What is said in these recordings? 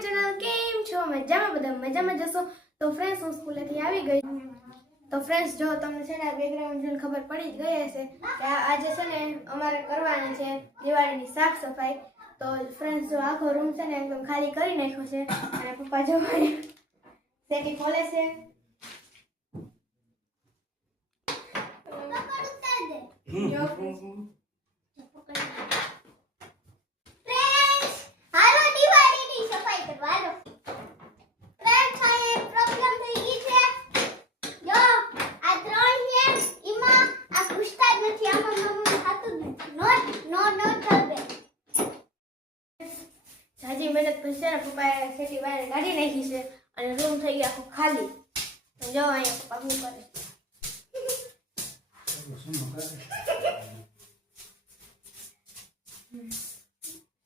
My channel કેમ છો મજામાં બધા મજામાં જશો તો ફ્રેન્ડ્સ હું સ્કૂલેથી આવી ગઈ તો ફ્રેન્ડ્સ જો તમને છે ને બેકગ્રાઉન્ડ જોઈને ખબર પડી જ ગઈ હશે કે આજે છે ને અમારે કરવાની છે દિવાળીની સાફ સફાઈ તો ફ્રેન્ડ્સ જો આખો રૂમ છે ને એકદમ ખાલી કરી નાખ્યો છે અને પપ્પા જો સેટી ખોલે છે જાજી મહેનત પછી છે ને પપ્પાએ સેટી બહાર કાઢી નાખી છે અને રૂમ થઈ ગયો આખો ખાલી જો અહીંયા પપ્પા શું કરે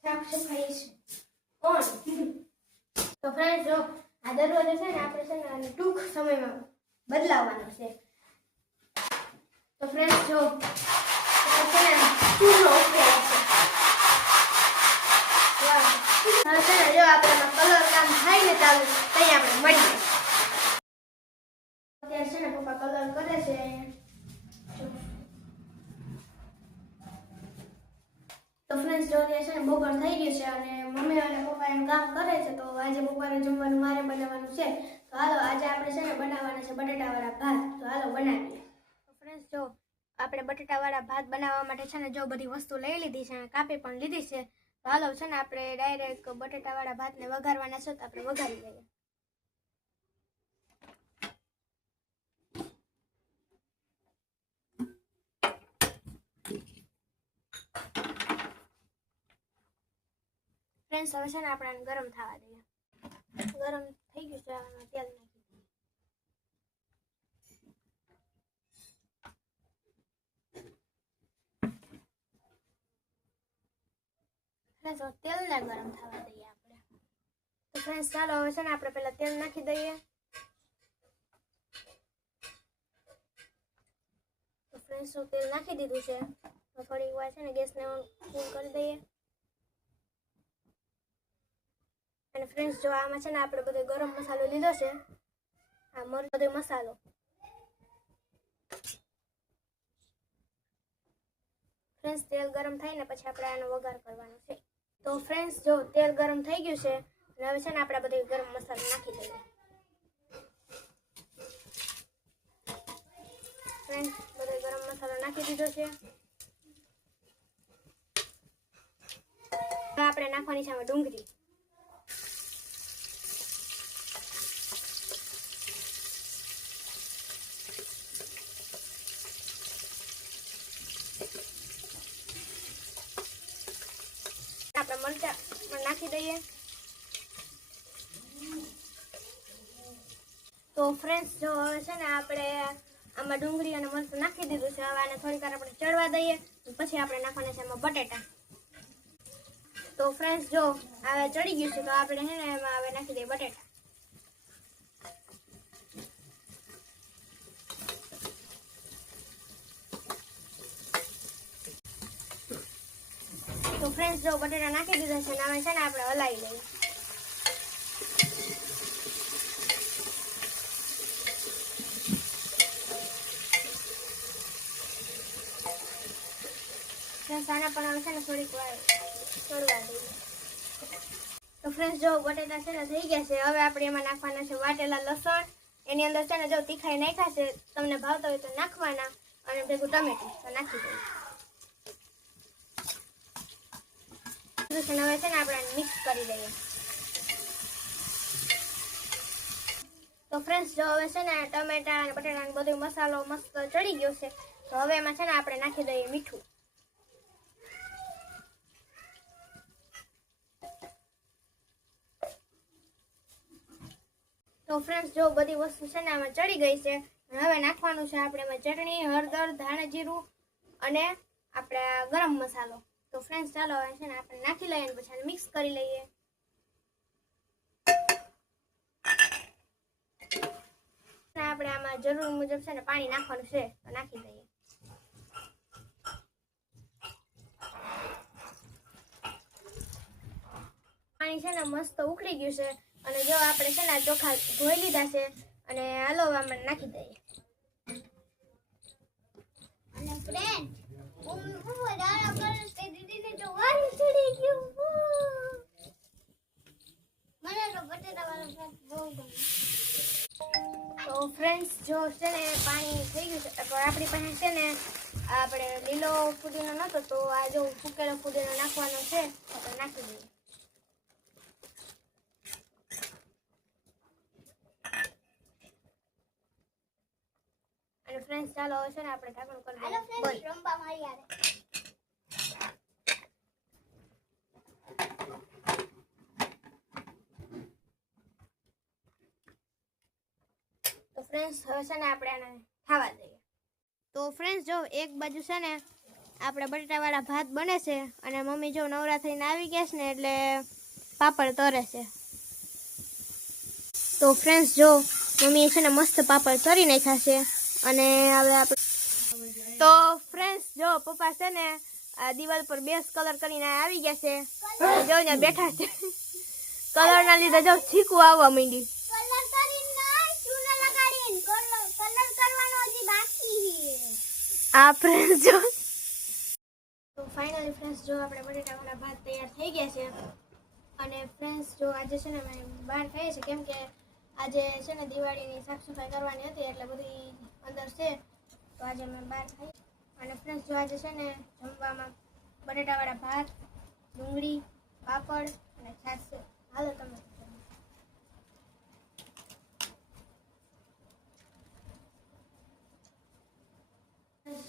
સાફ સફાઈ છે ઓન તો ફ્રેન્ડ્સ જો આ દરવાજો છે ને આપણે છે ને ટૂંક સમયમાં બદલાવવાનો છે તો ફ્રેન્ડ્સ જો છે ને ચૂલો ઉકેલો છે હવે છે ને જો આપણે કલર કામ થાય ને ચાલુ તઈ આપણે મળીએ અત્યારે છે ને પપ્પા કલર કરે છે તો ફ્રેન્ડ્સ જો છે ને બપોર થઈ ગયું છે અને મમ્મી અને પપ્પા એમ કામ કરે છે તો આજે બપોરે જમવાનું મારે બનાવવાનું છે તો હાલો આજે આપણે છે ને બનાવવાના છે બટેટાવાળા ભાત તો હાલો બનાવીએ તો ફ્રેન્ડ્સ જો આપણે બટેટાવાળા ભાત બનાવવા માટે છે ને જો બધી વસ્તુ લઈ લીધી છે અને કાપી પણ લીધી છે તો હાલો છે ને આપણે ડાયરેક્ટ બટેટાવાળા ભાતને વઘારવાના છે તો આપણે વઘારી લઈએ ફ્રેન્ડ્સ હવે છે ને આપણે ગરમ થવા દઈએ ગરમ થઈ ગયું છે આમાં તેલ નાખી ફ્રેન્ડ્સ તેલને ગરમ થવા દઈએ આપણે તો ફ્રેન્ડ્સ ચાલો હવે છે ને આપણે પહેલા તેલ નાખી દઈએ તો ફ્રેન્ડ્સ તેલ નાખી દીધું છે તો થોડી વાર છે ને ગેસને ફૂલ કરી દઈએ અને ફ્રેન્ડ્સ જો આમાં છે ને આપણે બધો ગરમ મસાલો લીધો છે આ બધો મસાલો ફ્રેન્ડ્સ તેલ ગરમ થાય ને પછી આપણે આનો વઘાર કરવાનો છે તો ફ્રેન્ડ્સ જો તેલ ગરમ થઈ ગયું છે અને હવે છે ને આપણે બધો ગરમ મસાલો નાખી દઈએ ફ્રેન્ડ્સ બધો ગરમ મસાલો નાખી દીધો છે હવે આપણે નાખવાની છે આમાં ડુંગળી આપણે મરચાં પણ નાખી દઈએ તો ફ્રેન્ડ્સ જો હવે છે ને આપણે આમાં ડુંગળી અને મરચું નાખી દીધું છે હવે આને થોડીક વાર આપણે ચડવા દઈએ પછી આપણે નાખવાના છે એમાં બટેટા તો ફ્રેન્ડ્સ જો હવે ચડી ગયું છે તો આપણે છે ને એમાં હવે નાખી દઈએ બટેટા તો ફ્રેન્ડ્સ જો બટેટા નાખી દીધા છે ને હવે છે ને આપણે હલાવી લઈએ ફ્રેન્ડ્સ આને પણ હવે છે ને થોડીક વાર ચડવા દઈએ તો ફ્રેન્ડ્સ જો બટેટા છે ને થઈ ગયા છે હવે આપણે એમાં નાખવાના છે વાટેલા લસણ એની અંદર છે ને જો તીખાઈ નાખ્યા છે તમને ભાવતા હોય તો નાખવાના અને ભેગું ટમેટું તો નાખી દઈએ હવે છે ને આપણે મિક્સ કરી દઈએ તો ફ્રેન્ડ્સ જો હવે છે ને ટમેટા અને બટાટા બધો મસાલો મસ્ત ચડી ગયો છે તો હવે એમાં છે ને આપણે નાખી દઈએ મીઠું તો ફ્રેન્ડ્સ જો બધી વસ્તુ છે ને આમાં ચડી ગઈ છે હવે નાખવાનું છે આપણે એમાં ચટણી હળદર ધાણા જીરું અને આપણે ગરમ મસાલો તો ફ્રેન્ડ્સ ચાલો હવે છે ને આપણે નાખી લઈએ અને પછી મિક્સ કરી લઈએ આપણે આમાં જરૂર મુજબ છે ને પાણી નાખવાનું છે તો નાખી દઈએ પાણી પાણી છે ને મસ્ત ઉકળી ગયું છે અને જો આપણે છે ને ચોખા ધોઈ લીધા છે અને હાલો આમાં નાખી દઈએ. અને ફ્રેન્ડ હું દાડા પર તે દીદીને તો વારી ચડી ગયું. મને તો બટેટાવાળો ભાત બહુ ગમે. તો ફ્રેન્ડ્સ જો છે ને પાણી થઈ ગયું છે તો આપણી પાસે છે ને આપણે લીલો ફુદીનો નહોતો તો આ જો સૂકેલો ફુદીનો નાખવાનો છે તો નાખી દઈએ. અને ફ્રેન્ડ્સ ચાલો હવે છે ને આપણે ઢાંકણું કરી દઈએ. હાલો ફ્રેન્ડ્સ રંબા મારી આરે. તો ફ્રેન્ડ્સ હવે છે ને આપણે આને ખાવા દઈએ. તો ફ્રેન્ડ્સ જો એક બાજુ છે ને આપણે બટેટાવાળા ભાત બને છે અને મમ્મી જો નવરા થઈને આવી ગયા છે ને એટલે પાપડ તરે છે. તો ફ્રેન્ડ્સ જો મમ્મીએ છે ને મસ્ત પાપડ તરી નાખ્યા છે અને હવે આપણે તો ફ્રેન્ડ્સ જો પપ્પા છે ને આ દિવાલ પર બેસ કલર કરીને આવી ગયા છે. જો અહીંયા બેઠા છે. કલરના લીધે જો છીકું આવવા માંડી. આ ફ્રેન્ડ્સ જો તો ફાઇનલી ફ્રેન્ડ્સ જો આપણે બટેટાવાળા ભાત તૈયાર થઈ ગયા છે અને ફ્રેન્ડ્સ જો આજે છે ને અમે બહાર ખાઈએ છીએ કેમ કે આજે છે ને દિવાળીની સાફ સફાઈ કરવાની હતી એટલે બધી અંદર છે તો આજે અમે બહાર ખાઈએ. અને ફ્રેન્ડ્સ જો આજે છે ને જમવામાં બટેટાવાળા ભાત, ડુંગળી, પાપડ અને છાશ છે. હાલો તમે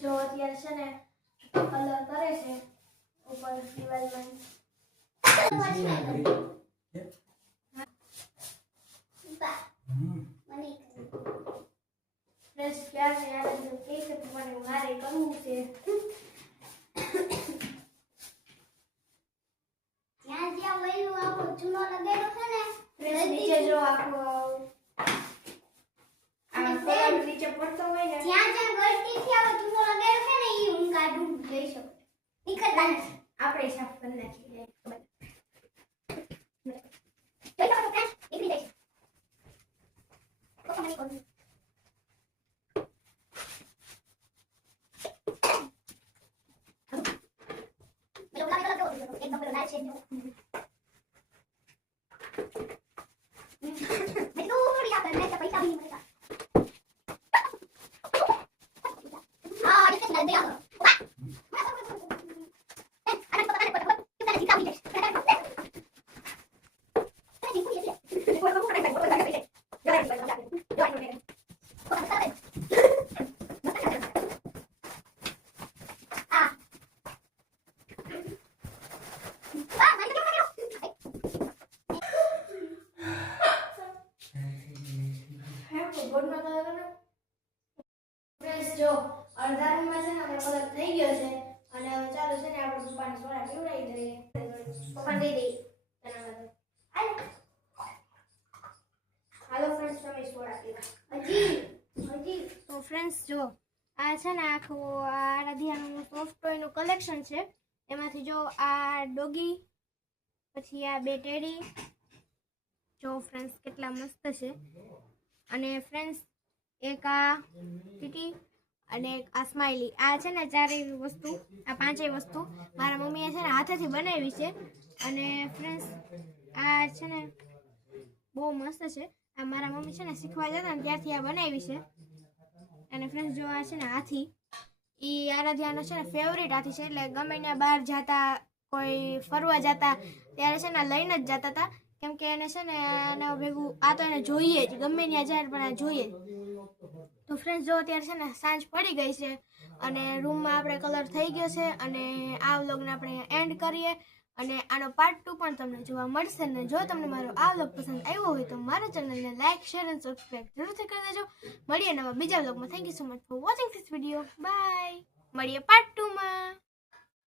જો અત્યારે છે ને કલર કરે છે ઉપર દિવાલમાં. ફ્રેશ પ્યાર ને યાર જો કે છે મને મારે કરવું છે. ત્યાં જ્યાં વયું આપણો ચૂનો લગાડ્યો છે ને ફ્રેશ નીચે જો આખો આ કલર નીચે પડતો હોય ને ત્યાં જ્યાં ગળતીથી આપણો ચૂનો લગાડ્યો છે ને ઈ હું કાઢું લઈ શકું. નીકળતા નથી આપણે સાફ કરી નાખીએ. જો અડધા રૂમમાં છે ને અમે કલર થઈ ગયો છે અને હવે ચાલો છે ને આપણે પપ્પાને સોડા પીવડાવી દઈએ. પપ્પાને દઈ દઈએ તેના માટે. હાલો ફ્રેન્ડ્સ તમે સોડા પીવા. હજી તો ફ્રેન્ડ્સ જો આ છે ને આખું આરાધ્યાનું સોફ્ટ ટોયનું કલેક્શન છે. એમાંથી જો આ ડોગી, પછી આ બે ટેડી જો ફ્રેન્ડ્સ કેટલા મસ્ત છે. અને ફ્રેન્ડ્સ એક આ ટીટી અને એક આ સ્માઈલી. આ છે ને ચારેય વસ્તુ, આ પાંચેય વસ્તુ મારા મમ્મીએ છે ને હાથેથી બનાવી છે. અને ફ્રેન્ડ્સ આ છે ને બહુ મસ્ત છે. આ મારા મમ્મી છે ને શીખવા જતા ને ત્યારથી આ બનાવી છે. અને ફ્રેન્ડ્સ જો આ છે ને હાથી, એ આરાધ્યાનો છે ને ફેવરેટ હાથી છે. એટલે ગમે ત્યાં બહાર જતા, કોઈ ફરવા જતા ત્યારે છે ને લઈને જ જતા હતા કેમ કે એને છે ને એને ભેગું આ તો એને જોઈએ જ, ગમે ત્યાં જાય પણ આ જોઈએ જ. તો ફ્રેન્ડ્સ જો અત્યારે છે ને સાંજ પડી ગઈ છે અને રૂમમાં આપણે કલર થઈ ગયો છે અને આ વ્લોગને આપણે એન્ડ કરીએ. અને આનો પાર્ટ 2 પણ તમને જોવા મળશે. ને જો તમને મારો આ વ્લોગ પસંદ આવ્યો હોય તો મારા ચેનલને લાઈક, શેર અને સબસ્ક્રાઇબ જરૂરથી કરી દેજો. મળીએ નવા બીજા વ્લોગમાં. Thank you so much for watching this video. Bye. મળીએ પાર્ટ 2 માં.